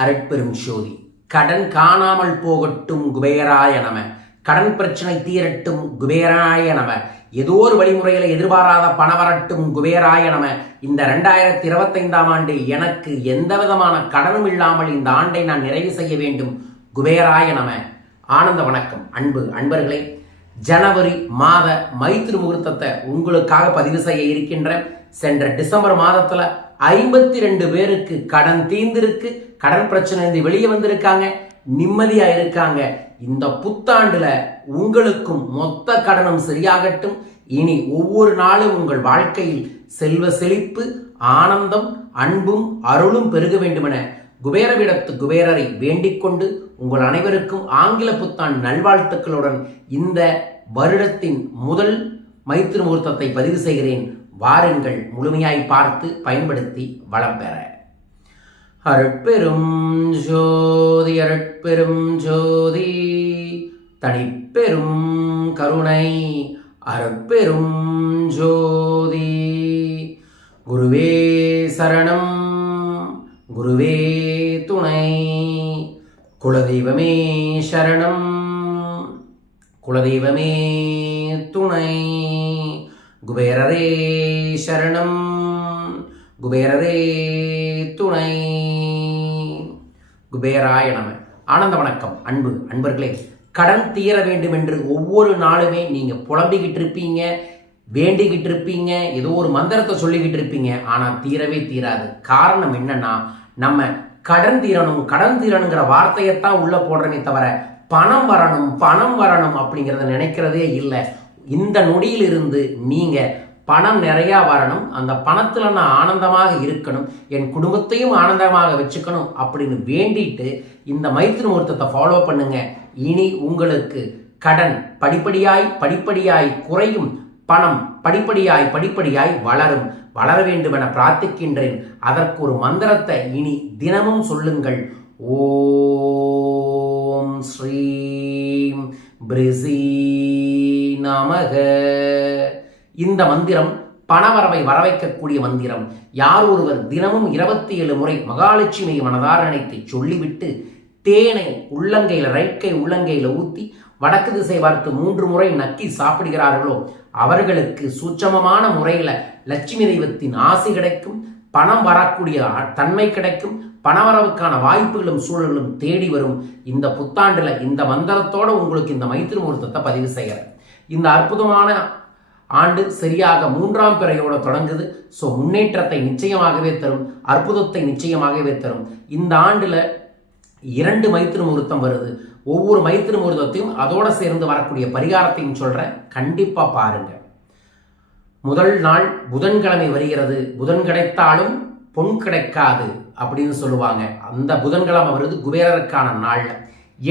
அரட்பெரும் ஜோதி கடன் காணாமல் போகட்டும் குபேராய நம. கடன் பிரச்சனை தீரட்டும் குபேராய நம. ஏதோ ஒரு வழிமுறையில் எதிர்பாராத பண வரட்டும் குபேராய நம. இந்த ரெண்டாயிரத்தி இருபத்தைந்தாம் ஆண்டு எனக்கு எந்த விதமான கடனும் இல்லாமல் இந்த ஆண்டை நான் நிறைவு செய்ய வேண்டும் குபேராய நம. ஆனந்த வணக்கம். அன்பு அன்பர்களே ஜனவரி மாத மைத்திரு முகூர்த்தத்தை உங்களுக்காக பதிவு செய்ய இருக்கின்ற சென்ற டிசம்பர் மாதத்துல ஐம்பத்தி ரெண்டு பேருக்கு கடன் தீர்ந்திருக்கு. கடன் பிரச்சனை வெளியே வந்திருக்காங்க. நிம்மதியா இருக்காங்க. இந்த புத்தாண்டுல உங்களுக்கும் மொத்த கடனும் சரியாகட்டும். இனி ஒவ்வொரு நாளும் உங்கள் வாழ்க்கையில் செல்வ செழிப்பு ஆனந்தம் அன்பும் அருளும் பெருக வேண்டுமென குபேரவிடத்து குபேரரை வேண்டிக் கொண்டு உங்கள் அனைவருக்கும் ஆங்கில புத்தாண்டு நல்வாழ்த்துக்களுடன் இந்த வருடத்தின் முதல் மைத்திரு முகூர்த்தத்தை பதிவு செய்கிறேன். வாருங்கள் முழுமையாய் பார்த்து பயன்படுத்தி வளம் பெற. அருட்பெரும் ஜோதி அருட்பெரும் ஜோதி தனிப்பெரும் கருணை அருட்பெரும் ஜோதி. குருவே சரணம் குருவே துணை குலதெய்வமே சரணம் குலதெய்வமே துணை. குபேரரே சரணம். குபேரரே துணை. குபேராய நம. ஆனந்த வணக்கம் அன்பு அன்பர்களே. கடன் தீர வேண்டும் என்று ஒவ்வொரு நாளுமே நீங்க புலம்பிக்கிட்டு இருப்பீங்க வேண்டிக்கிட்டு இருப்பீங்க ஏதோ ஒரு மந்திரத்தை சொல்லிக்கிட்டு இருப்பீங்க ஆனால் தீரவே தீராது. காரணம் என்னன்னா நம்ம கடன் தீரணும் கடன் தீரணுங்கிற வார்த்தையைத்தான் உள்ள போடுறனே தவிர பணம் வரணும் பணம் வரணும் அப்படிங்கிறத நினைக்கிறதே இல்லை. இந்த நொடியிலிருந்து நீங்கள் பணம் நிறையா வரணும். அந்த பணத்தில் நான் ஆனந்தமாக இருக்கணும். என் குடும்பத்தையும் ஆனந்தமாக வச்சுக்கணும் அப்படின்னு வேண்டிட்டு இந்த மைத்திரி முகூர்த்தத்தை ஃபாலோ பண்ணுங்க. இனி உங்களுக்கு கடன் படிப்படியாய் படிப்படியாய் குறையும். பணம் படிப்படியாய் படிப்படியாய் வளரும். வளர வேண்டும் என பிரார்த்திக்கின்றேன். அதற்கு ஒரு மந்திரத்தை இனி தினமும் சொல்லுங்கள். ஓம் ஸ்ரீம் பிரிசி நமக இந்த மந்திரம் பணவரவை வரவைக்கக்கூடிய மந்திரம். யார் ஒருவர் தினமும் இருபத்தி ஏழு முறை மகாலட்சுமியை மனதார நினைத்து சொல்லிவிட்டு தேனை உள்ளங்கையில் ரைக்கை உள்ளங்கையில் ஊற்றி வடக்கு திசை பார்த்து மூன்று முறை நக்கி சாப்பிடுகிறார்களோ அவர்களுக்கு சூட்சமமான முறையில் லட்சுமி தெய்வத்தின் ஆசை கிடைக்கும் பணம் வரக்கூடிய தன்மை கிடைக்கும் பணவரவுக்கான வாய்ப்புகளும் சூழல்களும் தேடி வரும். இந்த புத்தாண்டில் இந்த மந்திரத்தோட உங்களுக்கு இந்த மைத்திரி முகூர்த்தத்தை பதிவு செய்கிறேன் இந்த அற்புதமான ஆண்டு சரியாக மூன்றாம் பிறையோட தொடங்குது. ஸோ முன்னேற்றத்தை நிச்சயமாகவே தரும் அற்புதத்தை நிச்சயமாகவே தரும். இந்த ஆண்டில் இரண்டு மைத்திரு முகூர்த்தம் வருது. ஒவ்வொரு மைத்திரு முகூர்த்தத்தையும் அதோட சேர்ந்து வரக்கூடிய பரிகாரத்தையும் சொல்கிறேன் கண்டிப்பாக பாருங்க. முதல் நாள் புதன்கிழமை வருகிறது. புதன் கிடைத்தாலும் பொன் கிடைக்காது அப்படின்னு சொல்லுவாங்க. அந்த புதன்கிழமை வருது குபேரருக்கான நாள்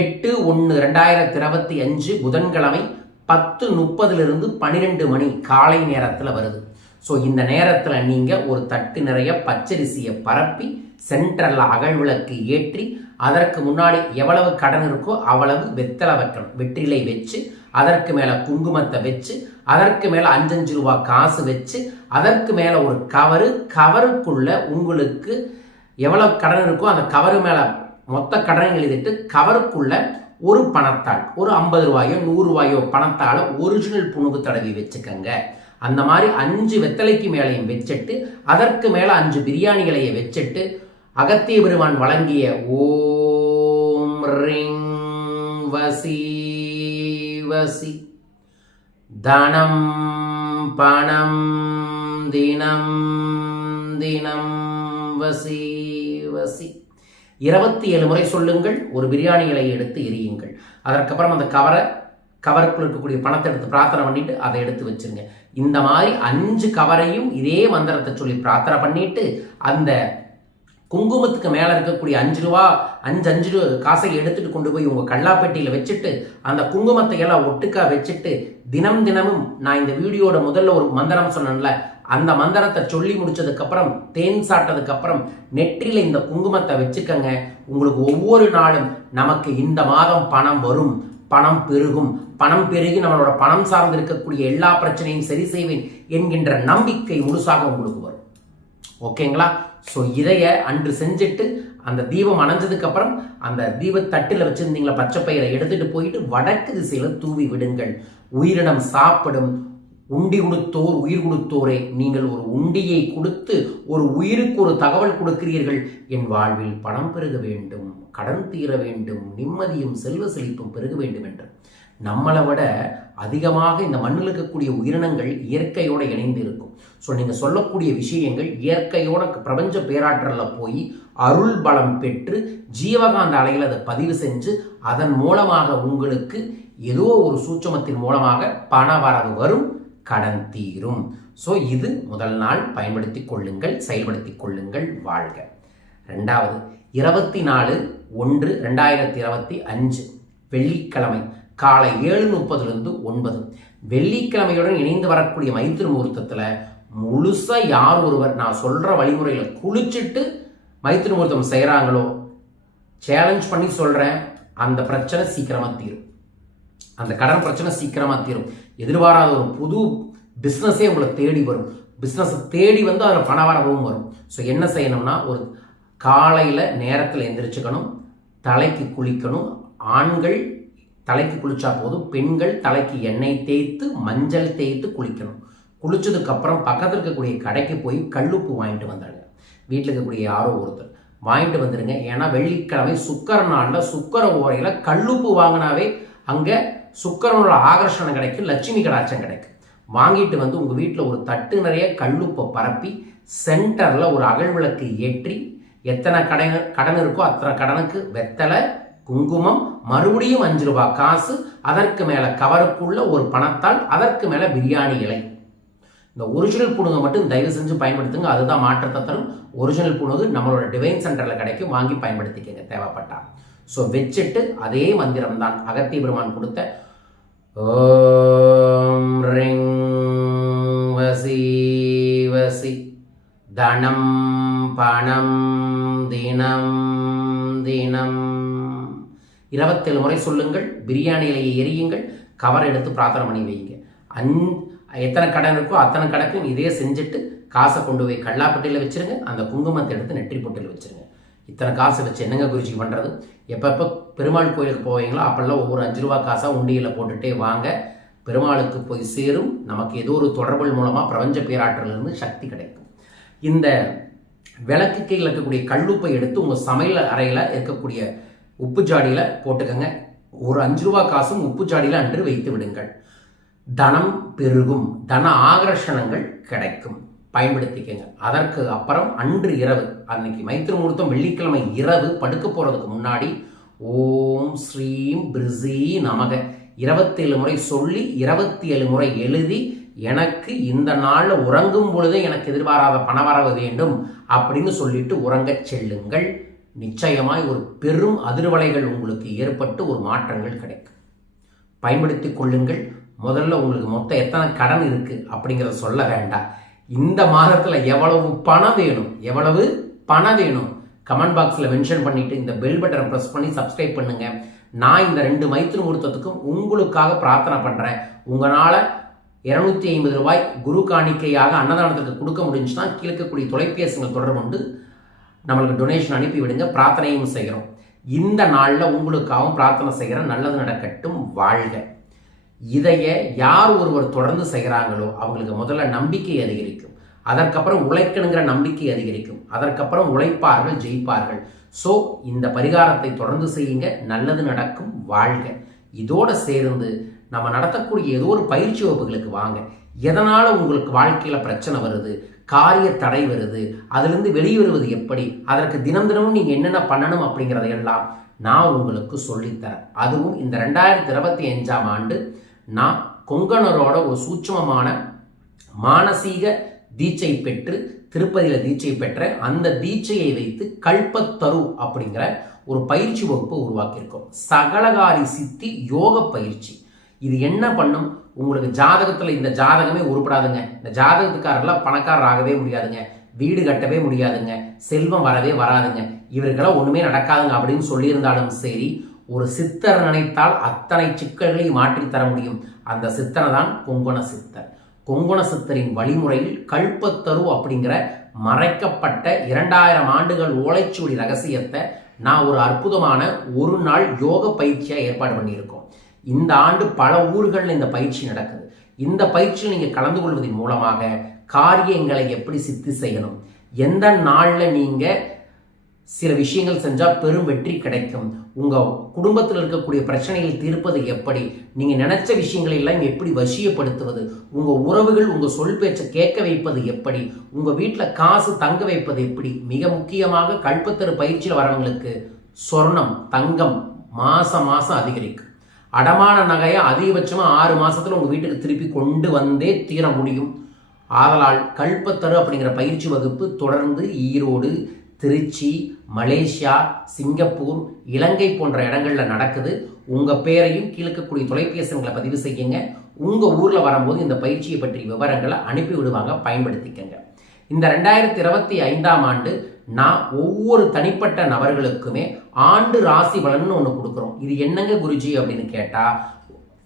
எட்டு ஒன்று ரெண்டாயிரத்தி இருபத்தி அஞ்சு புதன்கிழமை பத்து முப்பதுலேருந்து பன்னிரெண்டு மணி காலை நேரத்தில் வருது. ஸோ இந்த நேரத்தில் நீங்கள் ஒரு தட்டு நிறைய பச்சரிசியை பரப்பி சென்ட்ரலில் அகழ்விளக்கு ஏற்றி அதற்கு முன்னாடி எவ்வளவு கடன் இருக்கோ அவ்வளவு வெத்தலை வைக்கணும். வெற்றிலை வச்சு அதற்கு மேலே குங்குமத்தை வச்சு அதற்கு மேலே அஞ்சஞ்சு ரூபா காசு வச்சு அதற்கு மேலே ஒரு கவரு கவருக்குள்ள உங்களுக்கு எவ்வளவு கடன் இருக்கோ அந்த கவரு மேலே மொத்த கடன் எழுதிட்டு கவருக்குள்ள ஒரு பணத்தாள் ஒரு ஐம்பது ரூபாயோ நூறு ரூபாயோ பணத்தால் ஒரிஜினல் புணுகு தடவி வச்சுக்கோங்க. அந்த மாதிரி அஞ்சு வெத்தலைக்கு மேலையும் வச்சுட்டு அதற்கு மேலே அஞ்சு பிரியாணிகளையும் வச்சுட்டு அகத்திய பெருமான் வழங்கிய ஓம் ரிங் வசி வசி. தனம் பணம் தினம் தினம் வசி. இருபத்தி ஏழு முறை சொல்லுங்கள் ஒரு பிரியாணி இலையை எடுத்து எரியுங்கள். அதற்கப்புறம் அந்த கவரை கவருக்குள் இருக்கக்கூடிய பணத்தை எடுத்து பிரார்த்தனை பண்ணிட்டு அதை எடுத்து வச்சுருங்க. இந்த மாதிரி அஞ்சு கவரையும் இதே மந்திரத்தை சொல்லி பிரார்த்தனை பண்ணிட்டு அந்த குங்குமத்துக்கு மேலே இருக்கக்கூடிய அஞ்சு ரூபா அஞ்சு அஞ்சு ரூபா காசை எடுத்துட்டு கொண்டு போய் உங்கள் கல்லாப்பெட்டியில் வச்சுட்டு அந்த குங்குமத்தை எல்லாம் ஒட்டுக்கா வச்சுட்டு தினம் தினமும் நான் இந்த வீடியோட முதல்ல ஒரு மந்திரம் சொன்னேன்ல அந்த மந்திரத்தை சொல்லி முடிச்சதுக்கப்புறம் தேன் சாட்டதுக்கப்புறம் நெற்றியில் நெற்றில இந்த குங்குமத்தை வச்சுக்கங்க. உங்களுக்கு ஒவ்வொரு நாளும் நமக்கு இந்த மாதம் பணம் வரும். பணம் பெருகும். பணம் பெருகி நம்மளோட பணம் சார்ந்து இருக்கக்கூடிய எல்லா பிரச்சனையும் சரி செய்வேன் என்கின்ற நம்பிக்கை முழுசாக உங்களுக்கு வரும். ஓகேங்களா? ஸோ இதைய அன்று செஞ்சுட்டு அந்த தீபம் அணைஞ்சதுக்கப்புறம் அந்த தீபத்தட்டில் வச்சுருந்தீங்களா பச்சை பயிரை எடுத்துகிட்டு போயிட்டு வடக்கு திசையில் தூவி விடுங்கள். உயிரினம் சாப்பிடும் உண்டி கொடுத்தோர் உயிர் கொடுத்தோரே. நீங்கள் ஒரு உண்டியை கொடுத்து ஒரு உயிருக்கு ஒரு தகவல் கொடுக்கிறீர்கள். என் வாழ்வில் பணம் பெருக வேண்டும் கடன் தீர வேண்டும் நிம்மதியும் செல்வ செழிப்பும் பெருக வேண்டும் என்று. நம்மளை விட அதிகமாக இந்த மண்ணில் இருக்கக்கூடிய உயிரினங்கள் இயற்கையோடு இணைந்து இருக்கும். ஸோ நீங்கள் சொல்லக்கூடிய விஷயங்கள் இயற்கையோட பிரபஞ்ச பேராற்றலில் போய் அருள் பலம் பெற்று ஜீவகாந்த அலையில் அதை பதிவு செஞ்சு அதன் மூலமாக உங்களுக்கு ஏதோ ஒரு சூட்சமத்தின் மூலமாக பண வரவு வரும். கடன் தீரும். ஸோ இது முதல் நாள் பயன்படுத்தி கொள்ளுங்கள் செயல்படுத்தி கொள்ளுங்கள் வாழ்க. ரெண்டாவது இருபத்தி நாலு ஒன்று ரெண்டாயிரத்தி இருபத்தி அஞ்சு வெள்ளிக்கிழமை காலை ஏழு முப்பதுலேருந்து ஒன்பது. வெள்ளிக்கிழமையுடன் இணைந்து வரக்கூடிய மைத்திரு முகூர்த்தத்தில் முழுசாக யார் ஒருவர் நான் சொல்கிற வழிமுறையில் குளிச்சுட்டு மைத்திரு முகூர்த்தம் செய்கிறாங்களோ சேலஞ்ச் பண்ணி சொல்கிறேன் அந்த பிரச்சனை சீக்கிரமாக தீரும். அந்த கடன் பிரச்சனை சீக்கிரமாக தீரும். எதிர்பாராத ஒரு புது பிஸ்னஸே உங்களை தேடி வரும். பிஸ்னஸை தேடி வந்து அதில் பண வரவும் வரும். ஸோ என்ன செய்யணும்னா ஒரு காலையில் நேரத்தில் எந்திரிச்சுக்கணும் தலைக்கு குளிக்கணும். ஆண்கள் தலைக்கு குளிச்சா போதும் பெண்கள் தலைக்கு எண்ணெய் தேய்த்து மஞ்சள் தேய்த்து குளிக்கணும். குளித்ததுக்கப்புறம் பக்கத்தில் இருக்கக்கூடிய கடைக்கு போய் கல்லுப்பு வாங்கிட்டு வந்துடுங்க. வீட்டில் இருக்கக்கூடிய யாரோ ஒருத்தர். வாங்கிட்டு வந்துடுங்க. ஏன்னா வெள்ளிக்கிழமை சுக்கர நாளில் சுக்கர ஓரையில் கல்லுப்பு வாங்கினாவே அங்கே சுக்கரனோட ஆகர்ஷணம் கிடைக்கும் லட்சுமி கடாட்சம் கிடைக்கும். வாங்கிட்டு வந்து உங்கள் வீட்டில் ஒரு தட்டு நிறைய கல்லுப்பை பரப்பி சென்டரில் ஒரு அகல் விளக்கு ஏற்றி எத்தனை கடன் கடன் இருக்கோ அத்தனை கடனுக்கு வெத்தலை குங்குமம் மறுபடியும் அஞ்சு ரூபாய் காசு அதற்கு மேலே கவருக்குள்ள ஒரு பணத்தால் அதற்கு மேலே பிரியாணி இலை. இந்த ஒரிஜினல் புணுகை மட்டும் தயவு செஞ்சு பயன்படுத்துங்க அதுதான் மாற்றத்தை தரும். ஒரிஜினல் புணுகு நம்மளோட டிவைன் சென்டரில் கிடைக்கும் வாங்கி பயன்படுத்திக்கங்க தேவைப்பட்டால் ஸோ வச்சுட்டு அதே மந்திரம் தான் அகத்திய பெருமான் கொடுத்த. ஓம் ரிங் வசி வசி தனம் பணம் தினம் தினம். இருபத்தேழு முறை சொல்லுங்கள் பிரியாணி இலையை எரியுங்கள் கவர் எடுத்து பிரார்த்தனை பண்ணி வைங்க அந் எத்தனை கடன் இருக்கோ அத்தனை கணக்கும் இதே செஞ்சுட்டு காசை கொண்டு போய் கல்லாப்பட்டியில் வச்சுருங்க அந்த குங்குமத்தை எடுத்து நெற்றி பொட்டியில் வச்சுருங்க. இத்தனை காசு வச்சு என்னங்க குருஜி பண்ணுறது எப்பப்போ பெருமாள் கோயிலுக்கு போவீங்களோ அப்போல்லாம் ஒவ்வொரு அஞ்சு ரூபா காசாக உண்டியில் போட்டுகிட்டே வாங்க. பெருமாளுக்கு போய் சேரும். நமக்கு ஏதோ ஒரு தொடர்புகள் மூலமாக பிரபஞ்ச பேராற்றலிருந்து சக்தி கிடைக்கும். இந்த விளக்கு கீழே இருக்கக்கூடிய கல்லுப்பை எடுத்து உங்கள் சமையல் அறையில் இருக்கக்கூடிய உப்பு ஜாடியில் போட்டுக்கோங்க. ஒரு அஞ்சு ரூபா காசும் உப்பு ஜாடியில் அன்று வைத்து விடுங்கள். தனம் பெருகும். தன ஆகர்ஷணங்கள் கிடைக்கும். பயன்படுத்திக்கங்க. அதற்கு அப்புறம் அன்று இரவு அன்னைக்கு மைத்திரி முகூர்த்தம் வெள்ளிக்கிழமை இரவு படுக்க போகிறதுக்கு முன்னாடி ஓம் ஸ்ரீம் பிரிசி நமக. இருபத்தேழு முறை சொல்லி இருபத்தி ஏழு முறை எழுதி எனக்கு இந்த நாளில் உறங்கும் பொழுதே எனக்கு எதிர்பாராத பணவரவு வேண்டும் அப்படின்னு சொல்லிட்டு உறங்கச் செல்லுங்கள். நிச்சயமாய் ஒரு பெரும் அதிர்வலைகள் உங்களுக்கு ஏற்பட்டு ஒரு மாற்றங்கள் கிடைக்கும். பயன்படுத்தி கொள்ளுங்கள். முதல்ல உங்களுக்கு மொத்தம் எத்தனை கடன் இருக்குது அப்படிங்கிறத சொல்ல வேண்டாம். இந்த மாதத்தில் எவ்வளவு பணம் வேணும்? எவ்வளவு பணம் வேணும்? கமெண்ட் பாக்ஸில் மென்ஷன் பண்ணிட்டு இந்த பெல் பட்டனை ப்ரெஸ் பண்ணி சப்ஸ்கிரைப் பண்ணுங்க. நான் இந்த ரெண்டு மைத்திரி முகூர்த்தத்துக்கும் உங்களுக்காக பிரார்த்தனை பண்ணுறேன் உங்களால் இரநூத்தி ஐம்பது ரூபாய் குரு காணிக்கையாக அன்னதானத்துக்கு கொடுக்க முடிஞ்சுன்னா கீழக்கக்கூடிய தொலைபேசிகள் தொடர்பு கொண்டு நம்மளுக்கு டொனேஷன் அனுப்பி விடுங்க பிரார்த்தனையும் செய்கிறோம். இந்த நாளில் உங்களுக்காகவும் பிரார்த்தனை செய்கிறேன். நல்லது நடக்கட்டும். வாழ்க. இதைய யார் ஒருவர் தொடர்ந்து செய்கிறாங்களோ அவங்களுக்கு முதல்ல நம்பிக்கை அதிகரிக்கும். அதற்கப்புறம் உழைக்கணுங்கிற நம்பிக்கை அதிகரிக்கும். அதற்கப்புறம் உழைப்பார்கள் ஜெயிப்பார்கள். ஸோ இந்த பரிகாரத்தை தொடர்ந்து செய்யுங்க. நல்லது நடக்கும். வாழ்க. இதோட சேர்ந்து நம்ம நடத்தக்கூடிய ஏதோ ஒரு பயிற்சி வகுப்புகளுக்கு வாங்க. எதனால் உங்களுக்கு வாழ்க்கையில் பிரச்சனை வருது? காரிய தடை வருது? அதுலேருந்து வெளியே வருவது எப்படி? அதற்கு தினம் தினமும் நீங்கள் என்னென்ன பண்ணணும் அப்படிங்கிறதையெல்லாம் நான் உங்களுக்கு சொல்லித்தரேன். அதுவும் இந்த ரெண்டாயிரத்தி இருபத்தி அஞ்சாம் ஆண்டு நான் கொங்கணரோட ஒரு சூட்சமமான மானசீக தீட்சை பெற்று திருப்பதியில் தீட்சை பெற்ற அந்த தீட்சையை வைத்து கல்பத்தரு அப்படிங்கிற ஒரு பயிற்சி வகுப்பை உருவாக்கியிருக்கோம். சகலகாரி சித்தி யோக பயிற்சி. இது என்ன பண்ணும்? உங்களுக்கு ஜாதகத்தில் இந்த ஜாதகமே உருப்படாதுங்க. இந்த ஜாதகத்துக்காரெல்லாம் பணக்காரர் ஆகவே முடியாதுங்க. வீடு கட்டவே முடியாதுங்க. செல்வம் வரவே வராதுங்க. இவர்களாம் ஒன்றுமே நடக்காதுங்க அப்படின்னு சொல்லியிருந்தாலும் சரி ஒரு சித்தர் நினைத்தால் அத்தனை சிக்கல்களை மாற்றி தர முடியும். அந்த சித்தனை தான் கொங்குண சித்தர். கொங்குண சித்தரின் வழிமுறையில் கல்பத்தரு அப்படிங்கிற மறைக்கப்பட்ட இரண்டாயிரம் ஆண்டுகள் ஓலைச்சுவடி ரகசியத்தை நான் ஒரு அற்புதமான ஒரு நாள் யோக பயிற்சியாக ஏற்பாடு பண்ணியிருக்கோம். இந்த ஆண்டு பல ஊர்களில் இந்த பயிற்சி நடக்குது. இந்த பயிற்சியில் நீங்கள் கலந்து கொள்வதன் மூலமாக காரியங்களை எப்படி சித்தி செய்யணும்? எந்த நாளில் நீங்கள் சில விஷயங்கள் செஞ்சால் பெரும் வெற்றி கிடைக்கும். உங்கள் குடும்பத்தில் இருக்கக்கூடிய பிரச்சனைகள் தீர்ப்பது எப்படி? நீங்கள் நினைச்ச விஷயங்களை எல்லாம் எப்படி வசியப்படுத்துவது? உங்கள் உறவுகள் உங்கள் சொல் பேச்சை கேட்க வைப்பது எப்படி? உங்கள் வீட்டில் காசு தங்க வைப்பது எப்படி? மிக முக்கியமாக கல்பத்தரு பயிற்சியில் வரவங்களுக்கு சொர்ணம் தங்கம் மாதம் மாதம் அதிகரிக்கும். அடமான நகையை அதிகபட்சமாக ஆறு மாதத்தில் உங்கள் வீட்டுக்கு திருப்பி கொண்டு வந்தே தீர முடியும். ஆதலால் கல்பத்தரு அப்படிங்கிற பயிற்சி வகுப்பு தொடர்ந்து ஈரோடு திருச்சி மலேசியா சிங்கப்பூர் இலங்கை போன்ற இடங்களில் நடக்குது. உங்கள் பேரையும் கீழக்கக்கூடிய தொலைபேசிகளை பதிவு செய்யுங்க. உங்கள் ஊரில் வரும்போது இந்த பயிற்சியை பற்றிய விவரங்களை அனுப்பி விடுவாங்க பயன்படுத்திக்கங்க. இந்த ரெண்டாயிரத்தி இருபத்தி ஐந்தாம் ஆண்டு நான் ஒவ்வொரு தனிப்பட்ட நபர்களுக்குமே ஆண்டு ராசி பலன்னு ஒன்று கொடுக்குறோம். இது என்னங்க குருஜி அப்படின்னு கேட்டால்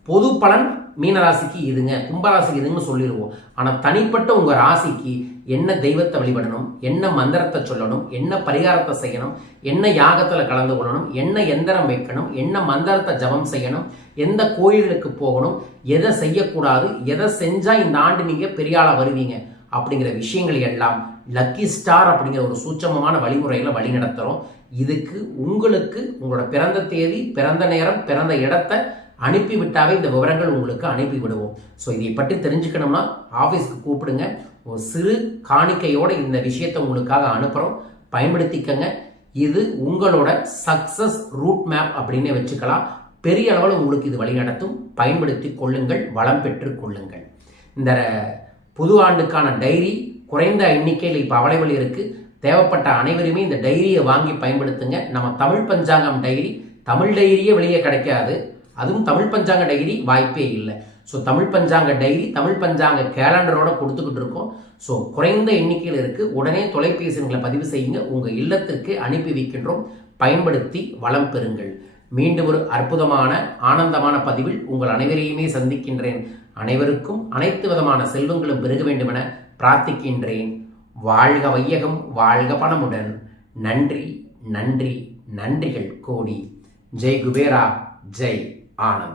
பொது பலன் மீனராசிக்கு இதுங்க கும்பராசிக்கு இதுங்கன்னு சொல்லிடுவோம். ஆனால் தனிப்பட்ட உங்கள் ராசிக்கு என்ன தெய்வத்தை வழிபடணும் என்ன மந்திரத்தை சொல்லணும் என்ன பரிகாரத்தை செய்யணும் என்ன யாகத்தில் கலந்து கொள்ளணும் என்ன எந்திரம் வைக்கணும் என்ன மந்திரத்தை ஜபம் செய்யணும் எந்த கோயிலுக்கு போகணும் எதை செய்யக்கூடாது எதை செஞ்சால் இந்த ஆண்டு நீங்கள் பெரியளாக வருவீங்க அப்படிங்கிற விஷயங்கள் எல்லாம் லக்கி ஸ்டார் அப்படிங்கிற ஒரு சூட்சமமான வழிமுறையில் வழிநடத்துகிறோம் இதுக்கு உங்களுக்கு உங்களோட பிறந்த தேதி பிறந்த நேரம் பிறந்த இடத்தை அனுப்பி விட்டாவே இந்த விவரங்கள் உங்களுக்கு அனுப்பி விடுவோம் ஸோ இதை பற்றி தெரிஞ்சுக்கணும்னா ஆஃபீஸ்க்கு கூப்பிடுங்க. ஒரு சிறு காணிக்கையோட இந்த விஷயத்தை உங்களுக்காக அனுப்புகிறோம் பயன்படுத்திக்கங்க. இது உங்களோட சக்சஸ் ரூட் மேப் அப்படின்னே வச்சுக்கலாம். பெரிய அளவில் உங்களுக்கு இது வழிநடத்தும். பயன்படுத்தி கொள்ளுங்கள் வளம் பெற்று கொள்ளுங்கள். இந்த புது ஆண்டுக்கான டைரி குறைந்த எண்ணிக்கையில் இப்போ அவைலபிள் இருக்குது தேவைப்பட்ட அனைவருமே இந்த டைரியை வாங்கி பயன்படுத்துங்க. நம்ம தமிழ் பஞ்சாங்கம் டைரி தமிழ் டைரியே வெளியே கிடைக்காது. அதுவும் தமிழ் பஞ்சாங்க டைரி வாய்ப்பே இல்லை. ஸோ தமிழ் பஞ்சாங்க டைரி தமிழ் பஞ்சாங்க கேலண்டரோட கொடுத்துக்கிட்டு இருக்கோம். ஸோ குறைந்த எண்ணிக்கையில் இருக்குது உடனே தொலைபேசிகளை பதிவு செய்யுங்க. உங்கள் இல்லத்திற்கு அனுப்பி வைக்கின்றோம். பயன்படுத்தி வளம் பெறுங்கள். மீண்டும் ஒரு அற்புதமான ஆனந்தமான பதிவில் உங்கள் அனைவரையுமே சந்திக்கின்றேன். அனைவருக்கும் அனைத்து விதமான செல்வங்களும் பெருக வேண்டுமென பிரார்த்திக்கின்றேன். வாழ்க வையகம் வாழ்க பணமுடன். நன்றி நன்றி நன்றிகள் கோடி. ஜெய் குபேரா ஜெய் ஆனந்த்.